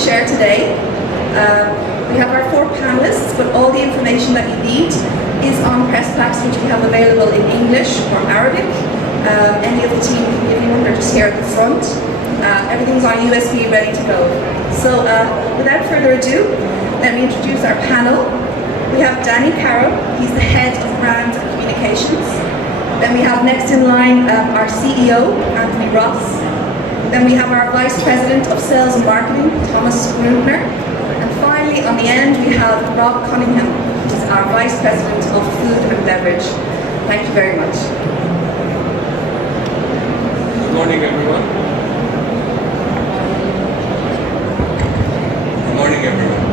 share today. We have our 4 panelists, but all the information that you need is on press packs, which we have available in English or Arabic. Any of the team can give you one, they're just here at the front. Everything's on USB, ready to go. So without further ado, let me introduce our panel. We have Danny Carroll, he's the head of brand and communications. Then we have next in line our CEO, Anthony Ross. Then we have our Vice President of Sales and Marketing, Thomas Grubner. And finally, on the end, we have Rob Cunningham, who is our Vice President of Food and Beverage. Thank you very much. Good morning, everyone. Good morning, everyone.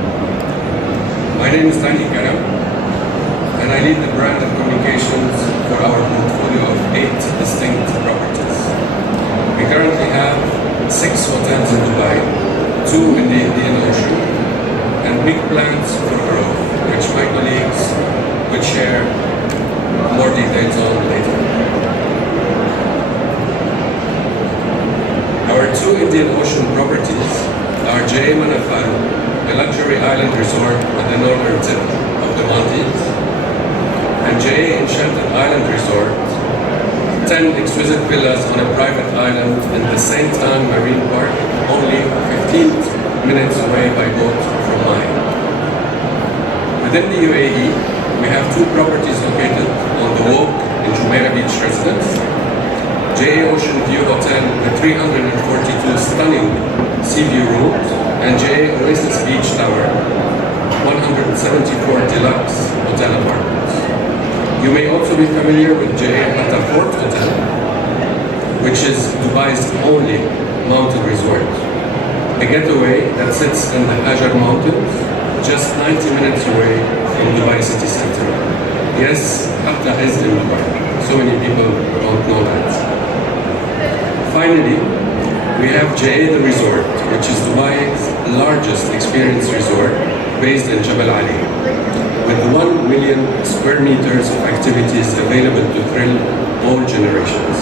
My name is Danny Carroll, and I lead the brand and communications for our portfolio of 8 distinct properties. We currently have 6 hotels in Dubai, 2 in the Indian Ocean, and big plans for growth, which my colleagues will share more details on later. Our 2 Indian Ocean properties are J.A. Manafal, a luxury island resort at the northern tip of the Maldives, and J.A. Enchanted Island Resort, 10 exquisite villas on a private island in the St. Anne Marine Park, only 15 minutes away by boat from mine. Within the UAE, we have 2 properties located on the walk in Jumeirah Beach Residence, J.A. Ocean View Hotel with 342 stunning sea view rooms, and J.A. Oasis Beach Tower, 174 deluxe hotel apartments. You may also be familiar with J.A. Port Hotel, which is Dubai's only mountain resort. A getaway that sits in the Hajar Mountains, just 90 minutes away from Dubai city center. Yes, Hatta is in Dubai. So many people don't know that. Finally, we have J.A. the Resort, which is Dubai's largest experience resort based in Jabal Ali, with 1 million square meters of activities available to thrill all generations.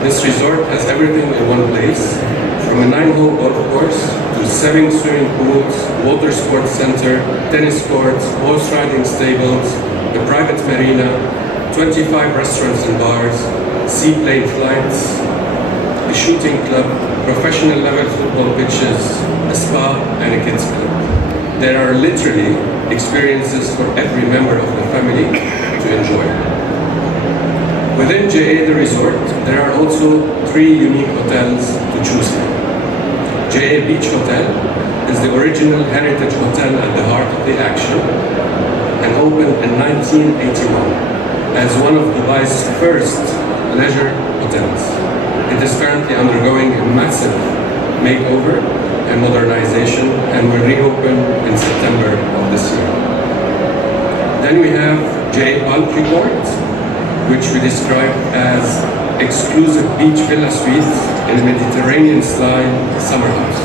This resort has everything in one place, from a 9-hole golf course to 7 swimming pools, water sports center, tennis courts, horse riding stables, a private marina, 25 restaurants and bars, seaplane flights, a shooting club, professional level football pitches, a spa, and a kids club. There are literally experiences for every member of the family to enjoy. Within J.A. the Resort, there are also 3 unique hotels to choose from. J.A. Beach Hotel is the original heritage hotel at the heart of the action and opened in 1981 as one of Dubai's first leisure hotels. It is currently undergoing a massive makeover and modernization and will reopen in September of this year. Then we have J.A. Palm Court, which we describe as exclusive beach villa suites in a Mediterranean-style summer house.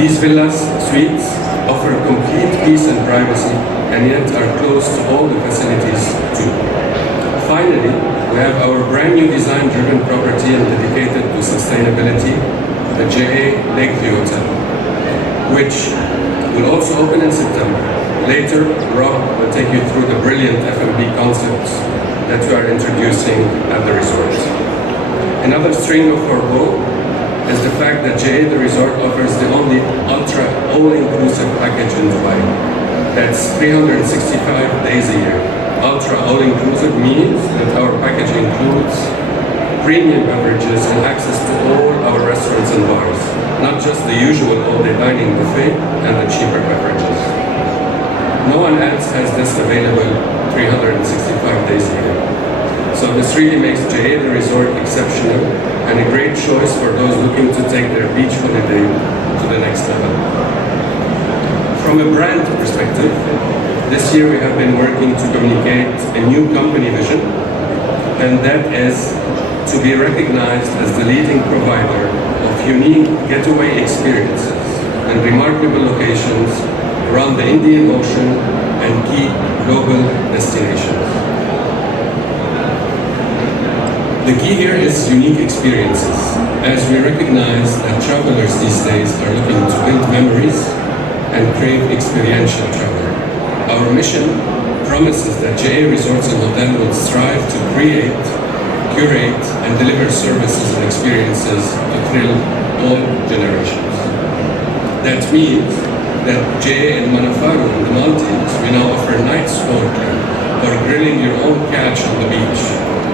These villas suites offer complete peace and privacy and yet are close to all the facilities too. Finally, we have our brand new design-driven property and dedicated to sustainability, the J.A. Lakeview Hotel, which will also open in September. Later, Rob will take you through the brilliant F&B concepts that we are introducing at the resort. Another string of our bow is the fact that J.A. the Resort offers the only ultra all-inclusive package in Dubai. That's 365 days a year. Ultra all-inclusive means that our package includes premium beverages and access to all our restaurants and bars, not just the usual all-day dining buffet and the cheaper beverages. No one else has this available 365 days a year. So this really makes J.A. the Resort exceptional and a great choice for those looking to take their beach holiday to the next level. From a brand perspective, this year we have been working to communicate a new company vision, and that is to be recognized as the leading provider of unique getaway experiences and remarkable locations around the Indian Ocean and key global destinations. The key here is unique experiences, as we recognize that travelers these days are looking to build memories and crave experiential travel. Our mission promises that JA Resorts and Hotels will strive to create, curate, and deliver services and experiences to thrill all generations. That means that JA in Manafaro and the Maldives, we now offer night snorkeling or grilling your own catch on the beach.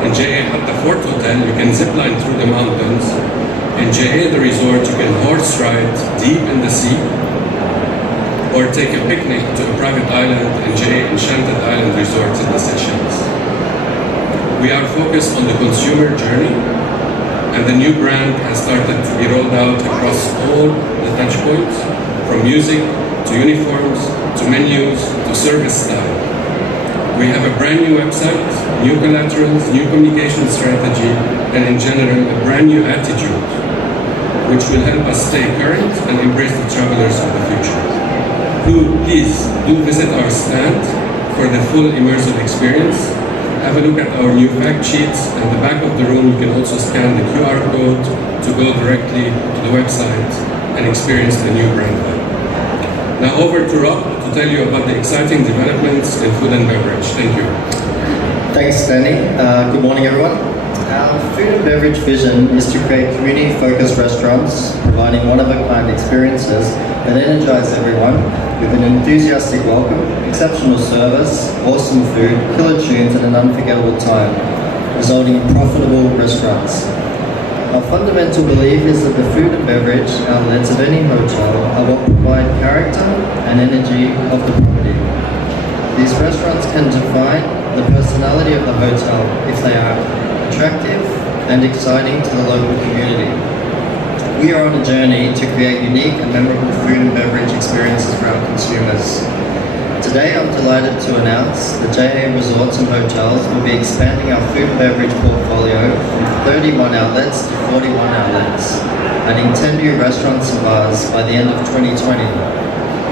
In JA at the Fort Hotel, you can zip line through the mountains. In JA the resort, you can horse ride deep in the sea or take a picnic to a private island in JA Enchanted Island Resort in the Seychelles. We are focused on the consumer journey, and the new brand has started to be rolled out across all the touch points, from music to uniforms to menus to service style. We have a brand new website, new collaterals, new communication strategy, and in general, a brand new attitude, which will help us stay current and embrace the travelers of the future. Please do visit our stand for the full immersive experience. Have a look at our new fact sheets. At the back of the room, you can also scan the QR code to go directly to the website and experience the new brand. Now over to Rob to tell you about the exciting developments in food and beverage. Thank you. Thanks, Danny. Good morning, everyone. Our food and beverage vision is to create community-focused restaurants, providing one-of-a-kind experiences that energize everyone with an enthusiastic welcome, exceptional service, awesome food, killer tunes, and an unforgettable time, resulting in profitable restaurants. Our fundamental belief is that the food and beverage outlets of any hotel are what provide character and energy of the property. These restaurants can define the personality of the hotel if they are attractive and exciting to the local community. We are on a journey to create unique and memorable food and beverage experiences for our consumers. Today I'm delighted to announce that JA Resorts and Hotels will be expanding our food and beverage portfolio from 31 outlets to 41 outlets, adding 10 new restaurants and bars by the end of 2020.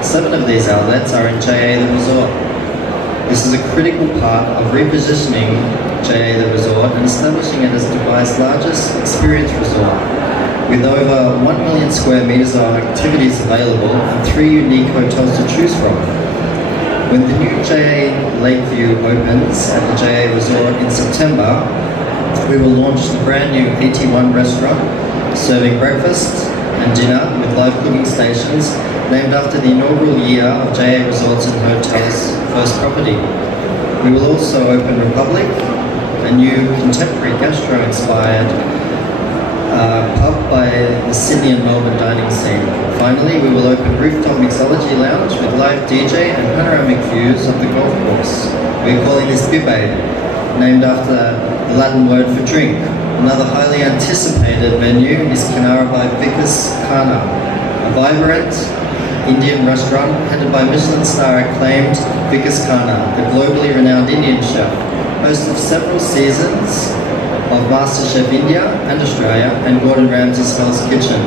7 of these outlets are in JA the Resort. This is a critical part of repositioning JA the Resort and establishing it as Dubai's largest experience resort, with over 1 million square meters of activities available and 3 unique hotels to choose from. When the new JA Lakeview opens at the JA Resort in September, we will launch the brand new 81 restaurant, serving breakfast and dinner with live cooking stations, named after the inaugural year of JA Resorts and Hotels' first property. We will also open Republic, a new contemporary gastro-inspired pub by the Sydney and Melbourne dining scene. Finally, we will open Rooftop Mixology Lounge with live DJ and panoramic views of the golf course. We're calling this Bibe, named after the Latin word for drink. Another highly anticipated venue is Kanara by Vikas Khanna, a vibrant Indian restaurant headed by Michelin star acclaimed Vikas Khanna, the globally renowned Indian chef, host of several seasons of MasterChef India and Australia and Gordon Ramsay's Hell's Kitchen.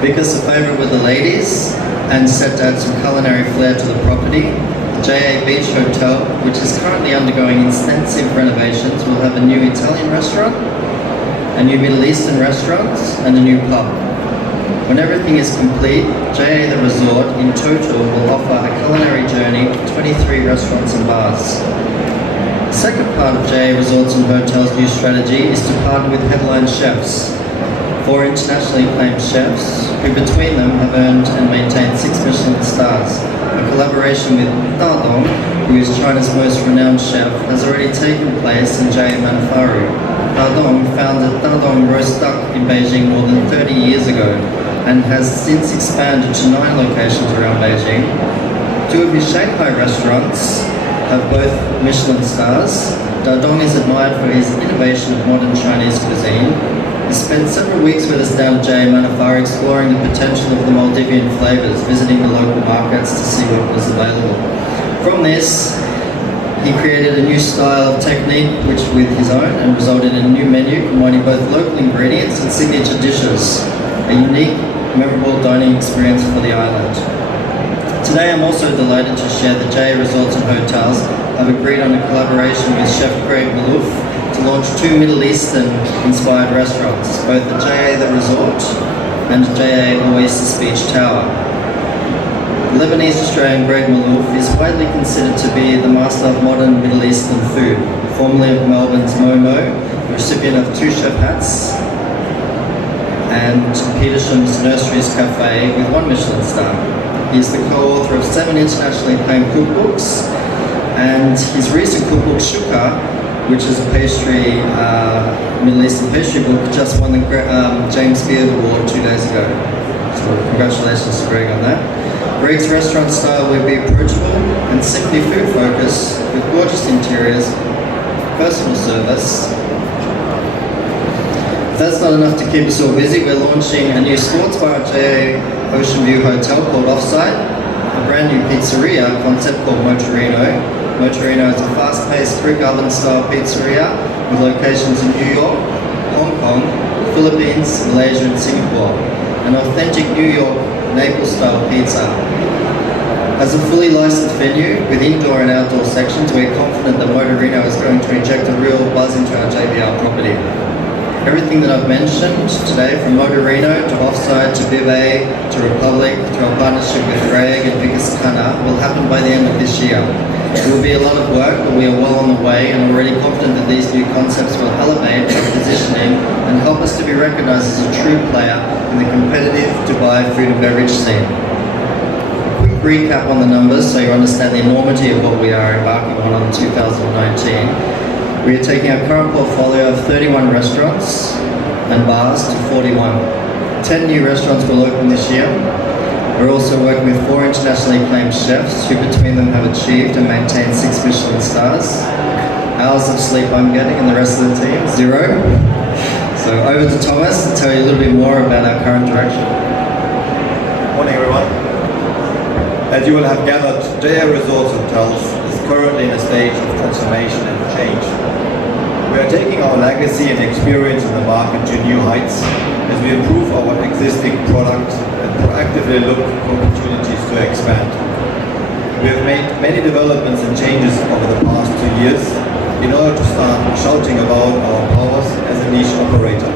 Vikas, a favourite with the ladies and set to add some culinary flair to the property, the JA Beach Hotel, which is currently undergoing extensive renovations, will have a new Italian restaurant, a new Middle Eastern restaurant, and a new pub. When everything is complete, JA the Resort in total will offer a culinary journey of 23 restaurants and bars. The second part of JA Resorts and Hotels' new strategy is to partner with headline chefs. 4 internationally acclaimed chefs, who between them have earned and maintained 6 Michelin stars. A collaboration with Dong, who is China's most renowned chef, has already taken place in JA Manfaru. Dong founded Dong Roast Duck in Beijing more than 30 years ago and has since expanded to 9 locations around Beijing. 2 of his Shanghai restaurants have both Michelin stars. Dong is admired for his innovation of modern Chinese cuisine. He spent several weeks with us down at JA Manafar exploring the potential of the Maldivian flavours, visiting the local markets to see what was available. From this, he created a new style of technique which with his own and resulted in a new menu combining both local ingredients and signature dishes. A unique, memorable dining experience for the island. Today I'm also delighted to share that JA Resorts and Hotels have agreed on a collaboration with Chef Craig Malouf to to launch 2 Middle Eastern-inspired restaurants, both the JA The Resort and JA Oasis Beach Tower. Lebanese-Australian Greg Malouf is widely considered to be the master of modern Middle Eastern food, formerly of Melbourne's Momo, recipient of 2 chef hats, and Petersham's Nurseries Cafe with 1 Michelin star. He is the co-author of 7 internationally acclaimed cookbooks, and his recent cookbook, Shukar, which is a pastry, Middle Eastern pastry book, just won the James Beard Award 2 days ago. So congratulations to Greg on that. Greg's restaurant style will be approachable and simply food focused, with gorgeous interiors, personal service. If that's not enough to keep us all busy, we're launching a new sports bar at JA Ocean View Hotel called Offside, a brand new pizzeria concept called Motorino. Motorino is a fast-paced brick oven-style pizzeria with locations in New York, Hong Kong, Philippines, Malaysia and Singapore. An authentic New York Naples-style pizza. As a fully licensed venue with indoor and outdoor sections, we're confident that Motorino is going to inject a real buzz into our JBR property. Everything that I've mentioned today, from Motorino to Offside to Bive to Republic to our partnership with Greg and Vikas Khanna, will happen by the end of this year. It will be a lot of work, but we are well on the way and already confident that these new concepts will elevate our positioning and help us to be recognised as a true player in the competitive Dubai food and beverage scene. A quick recap on the numbers so you understand the enormity of what we are embarking on in 2019. We are taking our current portfolio of 31 restaurants and bars to 41. 10 new restaurants will open this year. We're also working with 4 internationally acclaimed chefs who between them have achieved and maintained 6 Michelin stars. Hours of sleep I'm getting and the rest of the team, 0. So over to Thomas to tell you a little bit more about our current direction. Morning everyone. As you will have gathered, JA Resorts Hotels is currently in a stage of transformation and change. We are taking our legacy and experience in the market to new heights as we improve our existing product and proactively look for opportunities to expand. We have made many developments and changes over the past 2 years in order to start shouting about our powers as a niche operator.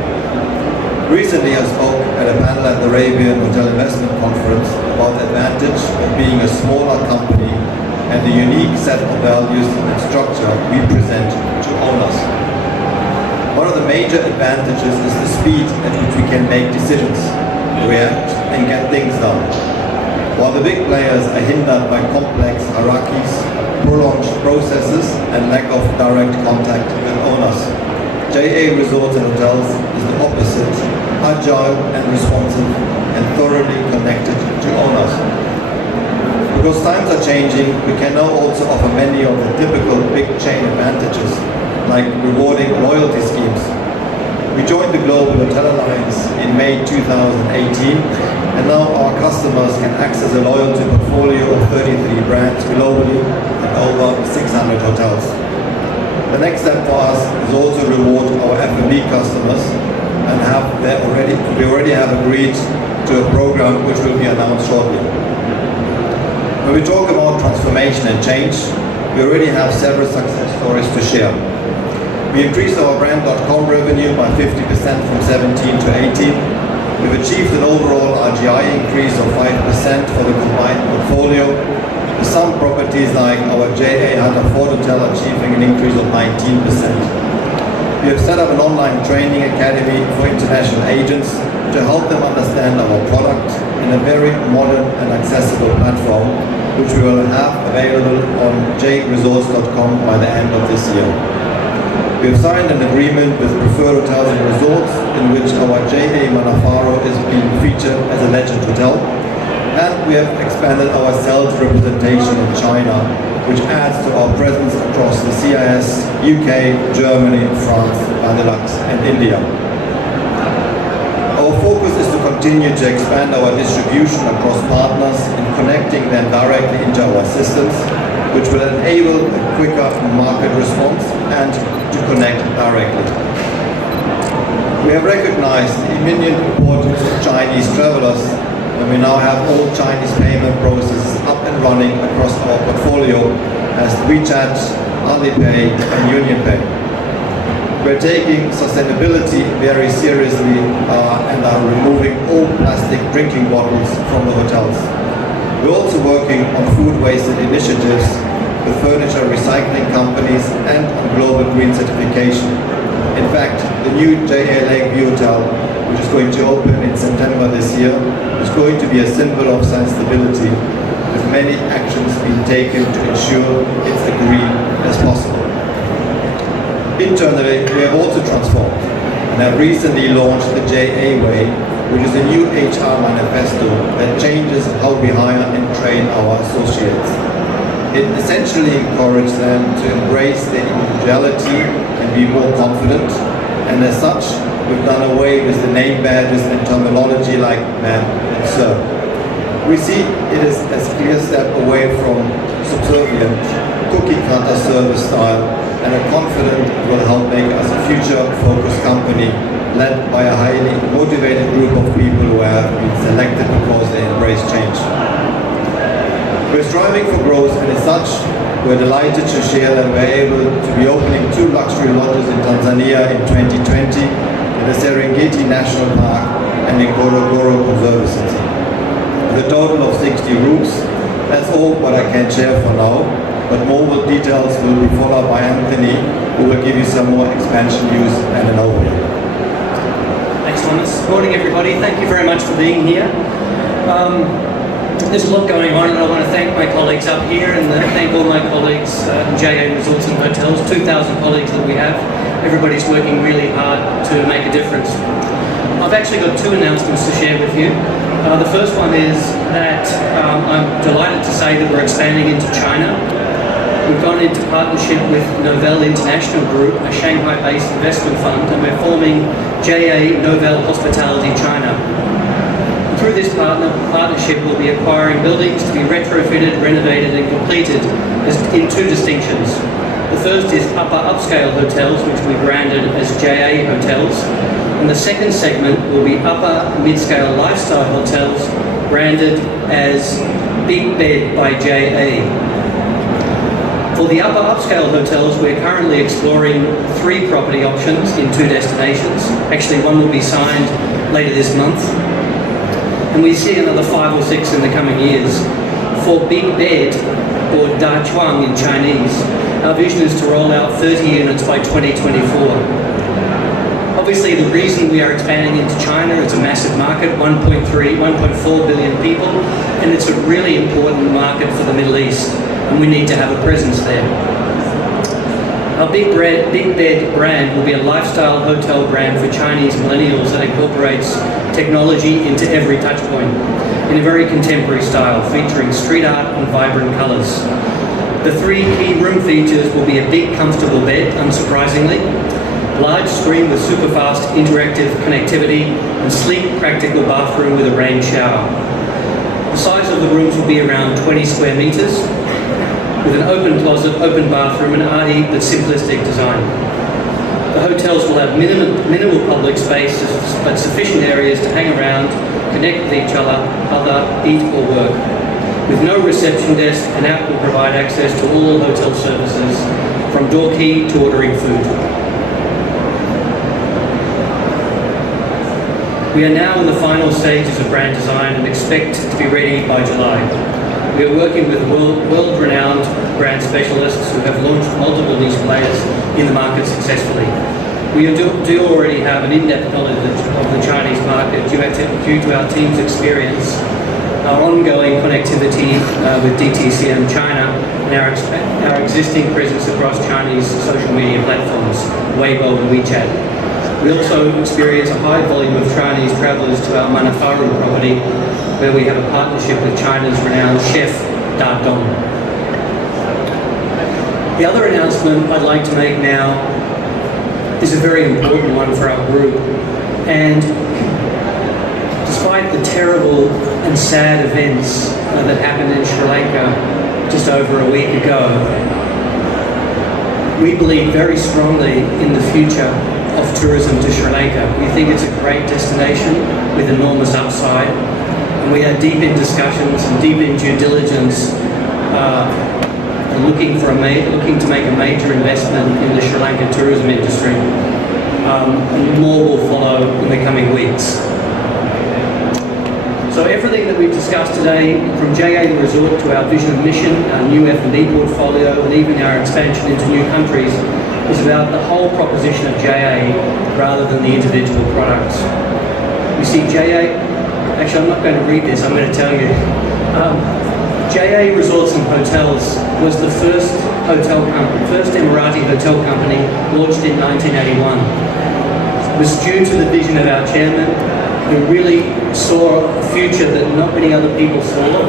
Recently I spoke at a panel at the Arabian Hotel Investment Conference about the advantage of being a smaller company and the unique set of values and structure we present to owners. One of the major advantages is the speed at which we can make decisions, react and get things done. While the big players are hindered by complex hierarchies, prolonged processes and lack of direct contact with owners, JA Resorts and Hotels is the opposite, agile and responsive and thoroughly connected to owners. Because times are changing, we can now also offer many of the typical big chain advantages, like rewarding loyalty schemes. We joined the Global Hotel Alliance in May 2018, and now our customers can access a loyalty portfolio of 33 brands globally and over 600 hotels. The next step for us is also reward our F&B customers, and we already have agreed to a program which will be announced shortly. When we talk about transformation and change, we already have several success stories to share. We increased our brand.com revenue by 50% from 17 to 18. We've achieved an overall RGI increase of 5% for the combined portfolio, with some properties like our JA Hatter-Ford Hotel achieving an increase of 19%. We have set up an online training academy for international agents to help them understand our product in a very modern and accessible platform, which we will have available on jresorts.com by the end of this year. We have signed an agreement with Preferred Hotels and Resorts in which our JA Manafaro is being featured as a legend hotel, and we have expanded our sales representation in China, which adds to our presence across the CIS, UK, Germany, France, Benelux and India. Our focus is to continue to expand our distribution across partners and connecting them directly into our systems, which will enable a quicker market response and to connect directly. We have recognized the immediate importance of Chinese travelers, and we now have all Chinese payment processes up and running across our portfolio as WeChat, Alipay and UnionPay. We're taking sustainability very seriously and are removing all plastic drinking bottles from the hotels. We're also working on food wasted initiatives with furniture recycling companies and on global green certification. In fact, the new JA Lakeview Hotel, which is going to open in September this year, is going to be a symbol of sustainability, with many actions being taken to ensure it's as green as possible. Internally, we have also transformed and have recently launched the JA Way, which is a new HR manifesto that changes how we hire and train our associates. It essentially encourages them to embrace their individuality and be more confident, and as such, we've done away with the name badges and terminology like ma'am and sir. We see it as a clear step away from subservient, cookie-cutter service style, and are confident it will help make us a future-focused company led by a highly motivated group of people who have been selected because they embrace change. We're striving for growth, and as such, we're delighted to share that we're able to be opening 2 luxury lodges in Tanzania in 2020, in the Serengeti National Park and in Ngorongoro Conservancy. With a total of 60 rooms. That's all what I can share for now, but more details will be followed by Anthony, who will give you some more expansion news and an overview. Thanks, Thomas. Morning, everybody. Thank you very much for being here. There's a lot going on, and I want to thank my colleagues up here and thank all my colleagues in JA Resorts and Hotels, 2,000 colleagues that we have. Everybody's working really hard to make a difference. I've actually got 2 announcements to share with you. The first one is that I'm delighted to say that we're expanding into China. We've gone into partnership with Novell International Group, a Shanghai-based investment fund, and we're forming JA Novell Hospitality China. Through this partnership, we'll be acquiring buildings to be retrofitted, renovated and completed in 2 distinctions. The first is upper upscale hotels, which we branded as JA Hotels, and the second segment will be upper mid-scale lifestyle hotels, branded as Big Bed by JA. For the upper upscale hotels, we're currently exploring 3 property options in 2 destinations. Actually, one will be signed later this month, and we see another 5 or 6 in the coming years. For Big Bed, or Da Chuang in Chinese, our vision is to roll out 30 units by 2024. Obviously, the reason we are expanding into China, it's a massive market, 1.4 billion people, and it's a really important market for the Middle East, and we need to have a presence there. Our Big Bed brand will be a lifestyle hotel brand for Chinese millennials that incorporates technology into every touch point in a very contemporary style, featuring street art and vibrant colours. The 3 key room features will be a big, comfortable bed, unsurprisingly, large screen with super fast interactive connectivity, and sleek, practical bathroom with a rain shower. The size of the rooms will be around 20 square metres, with an open closet, open bathroom, and arty but simplistic design. The hotels will have minimal public spaces, but sufficient areas to hang around, connect with each other, eat or work. With no reception desk, an app will provide access to all hotel services, from door key to ordering food. We are now in the final stages of brand design and expect to be ready by July. We are working with world-renowned brand specialists who have launched multiple niche players in the market successfully. We do already have an in-depth knowledge of the Chinese market due to our team's experience, our ongoing connectivity with DTCM China, and our existing presence across Chinese social media platforms, Weibo and WeChat. We also experience a high volume of Chinese travellers to our Manafaru property, where we have a partnership with China's renowned chef, Da Dong. The other announcement I'd like to make now is a very important one for our group. And despite the terrible and sad events that happened in Sri Lanka just over a week ago, we believe very strongly in the future of tourism to Sri Lanka. We think it's a great destination with enormous upside, and we are deep in discussions and deep in due diligence, looking to make a major investment in the Sri Lankan tourism industry. and more will follow in the coming weeks. So everything that we've discussed today, from JA the Resort to our vision and mission, our new F&B portfolio, and even our expansion into new countries, is about the whole proposition of JA rather than the individual products. You see, JA, actually I'm not going to read this, I'm going to tell you. JA Resorts and Hotels was the first Emirati hotel company launched in 1981. It was due to the vision of our chairman, who really saw a future that not many other people saw.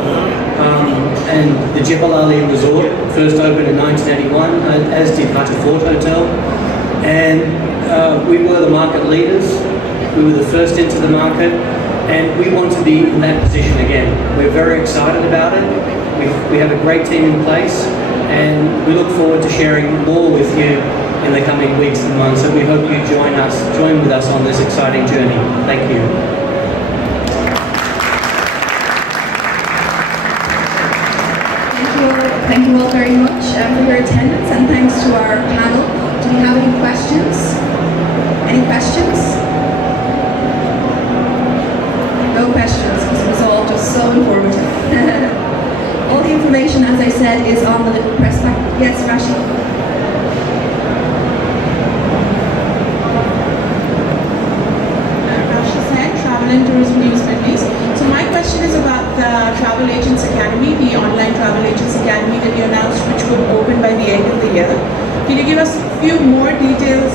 And the Jebel Ali Resort first opened in 1981, as did Hatta Fort Hotel. And we were the market leaders. We were the first into the market, and we want to be in that position again. We're very excited about it. We have a great team in place, and we look forward to sharing more with you in the coming weeks and months, and we hope you join with us on this exciting journey. Thank you. Thank you all very much for your attendance, and thanks to our panel. Do we have any questions? Any questions? No questions, because it was all just so informative. All the information, as I said, is on the press pack. Yes, Rashid? Travel and Tourism News Middle East. So my question is about the Travel Agents Academy, the online Travel Agents Academy that you announced, which will open by the end of the year. Can you give us a few more details?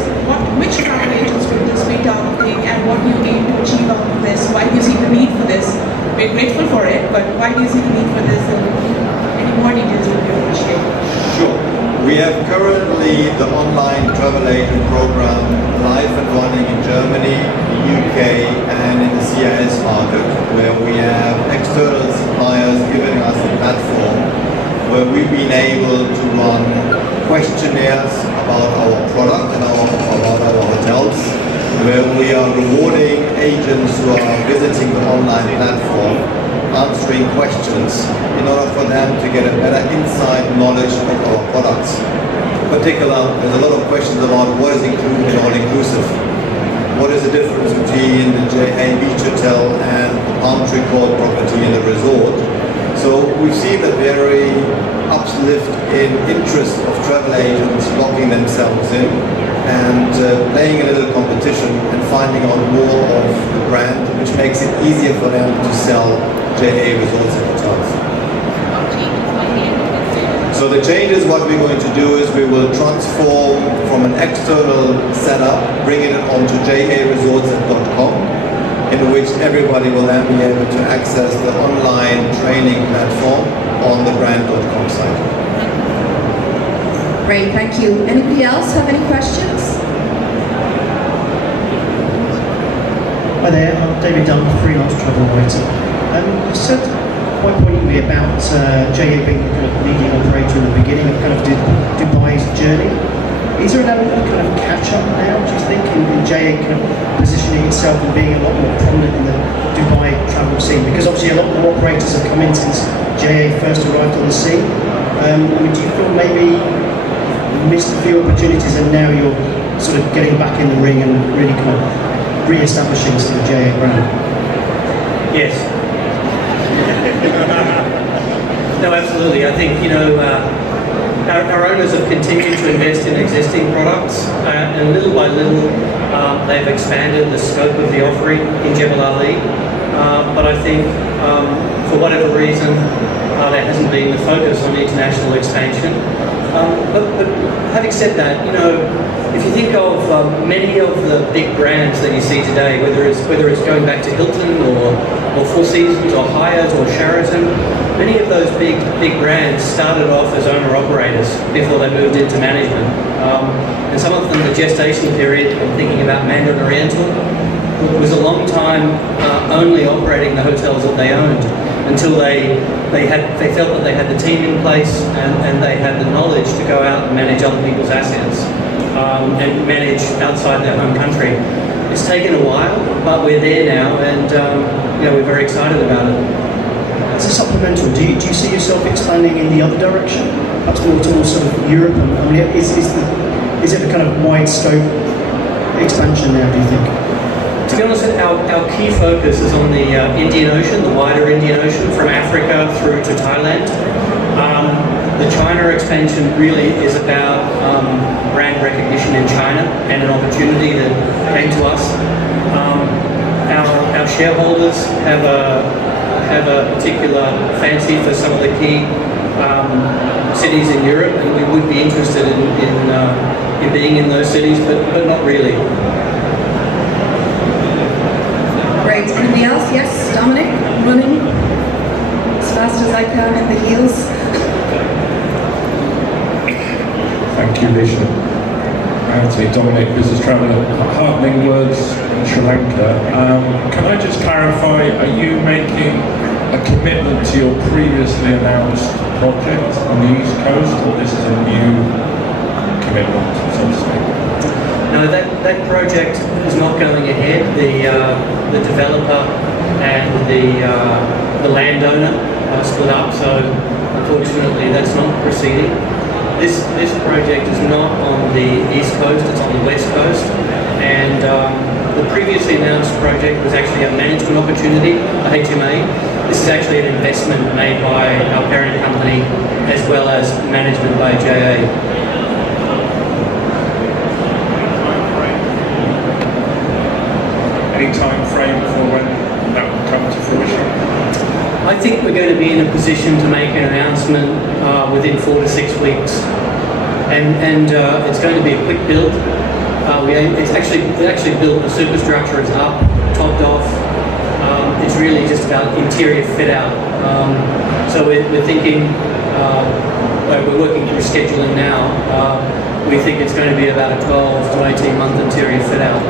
Which travel agents will this be targeting, and what do you aim to achieve out of this? Why do you see the need for this? We're grateful for it, but why do you see the need for this? And any more details would be appreciated. Sure. We have currently the online travel agent program live and running in Germany, the UK, and in the CIS market, where we have external suppliers giving us a platform where we've been able to run questionnaires about our product and about our hotels, where we are rewarding agents who are visiting the online platform, answering questions in order for them to get a better inside knowledge of our products. In particular, there's a lot of questions about what is included in all-inclusive. What is the difference between the JA Beach Hotel and the Palm Tree Court property in the resort? So we've seen a very uplift in interest of travel agents locking themselves in and playing a little competition and finding out more of the brand, which makes it easier for them to sell JA Resorts and Hotels. So the changes, what we're going to do is we will transform from an external setup, bringing it onto jaresorts.com, in which everybody will then be able to access the online training platform on the brand.com site. Great, thank you. Anybody else have any questions? Hi there, I'm David Dunn, freelance travel writer. You said quite poignantly about JA being the kind of leading operator in the beginning of kind of Dubai's journey. Is there an element of kind of catch-up now, do you think, in JA kind of positioning itself and being a lot more prominent in the Dubai travel scene? Because obviously a lot more operators have come in since JA first arrived on the scene. I mean, do you feel maybe you missed a few opportunities and now you're sort of getting back in the ring and really kind of re-establishing the JA brand? Yes. No, absolutely. I think, our owners have continued to invest in existing products, and little by little they've expanded the scope of the offering in Jebel Ali. But I think for whatever reason there hasn't been the focus on international expansion. But having said that, if you think of many of the big brands that you see today, whether it's going back to Hilton or Four Seasons or Hyatt or Sheraton, many of those big brands started off as owner-operators before they moved into management. And some of them, the gestation period, I'm thinking about Mandarin Oriental, was a long time only operating the hotels that they owned until they felt that they had the team in place and they had the knowledge to go out and manage other people's assets and manage outside their home country. It's taken a while, but we're there now, and we're very excited about it. As a supplemental, do you see yourself expanding in the other direction, perhaps more towards sort of Europe? I mean, is it a kind of wide scope expansion now, do you think? To be honest, our key focus is on the Indian Ocean, the wider Indian Ocean, from Africa through to Thailand. The China expansion really is about brand recognition in China and an opportunity that came to us. Our shareholders have a particular fancy for some of the key cities in Europe, and we would be interested in being in those cities, but not really. Great. Anybody else? Yes, Dominic, running as fast as I can in the heels. Thank you, Lisha. Anthony, Dominic, business traveller, heartening words in Sri Lanka. Can I just clarify, are you making a commitment to your previously announced project on the East Coast, or this is a new commitment, so to speak? No, that project is not going ahead. The developer and the landowner are split up, so unfortunately that's not proceeding. This project is not on the East Coast, it's on the West Coast, and the previously announced project was actually a management opportunity, a HMA. This is actually an investment made by our parent company as well as management by JA. Any time frame for when that will come to fruition? I think we're going to be in a position to make an announcement within 4 to 6 weeks, and it's going to be a quick build. It's actually built. The superstructure is up, topped off. It's really just about interior fit out. So we're thinking. We're working through scheduling now. We think it's going to be about a 12 to 18 month interior fit out.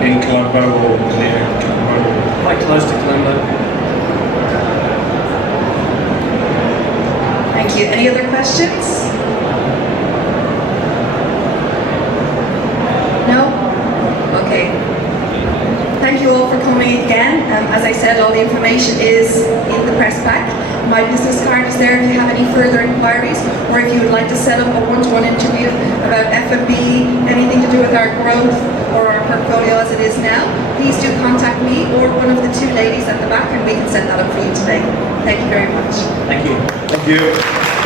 In Colombo or near Colombo? Quite close to Colombo. Thank you. Any other questions? No? Okay. Thank you all for coming again. As I said, all the information is in the press pack. My business card is there if you have any further inquiries, or if you would like to set up a one-to-one interview about F&B, anything to do with our growth or our portfolio as it is now, please do contact me or one of the two ladies at the back, and we can set that up for you today. Thank you very much. Thank you. Thank you.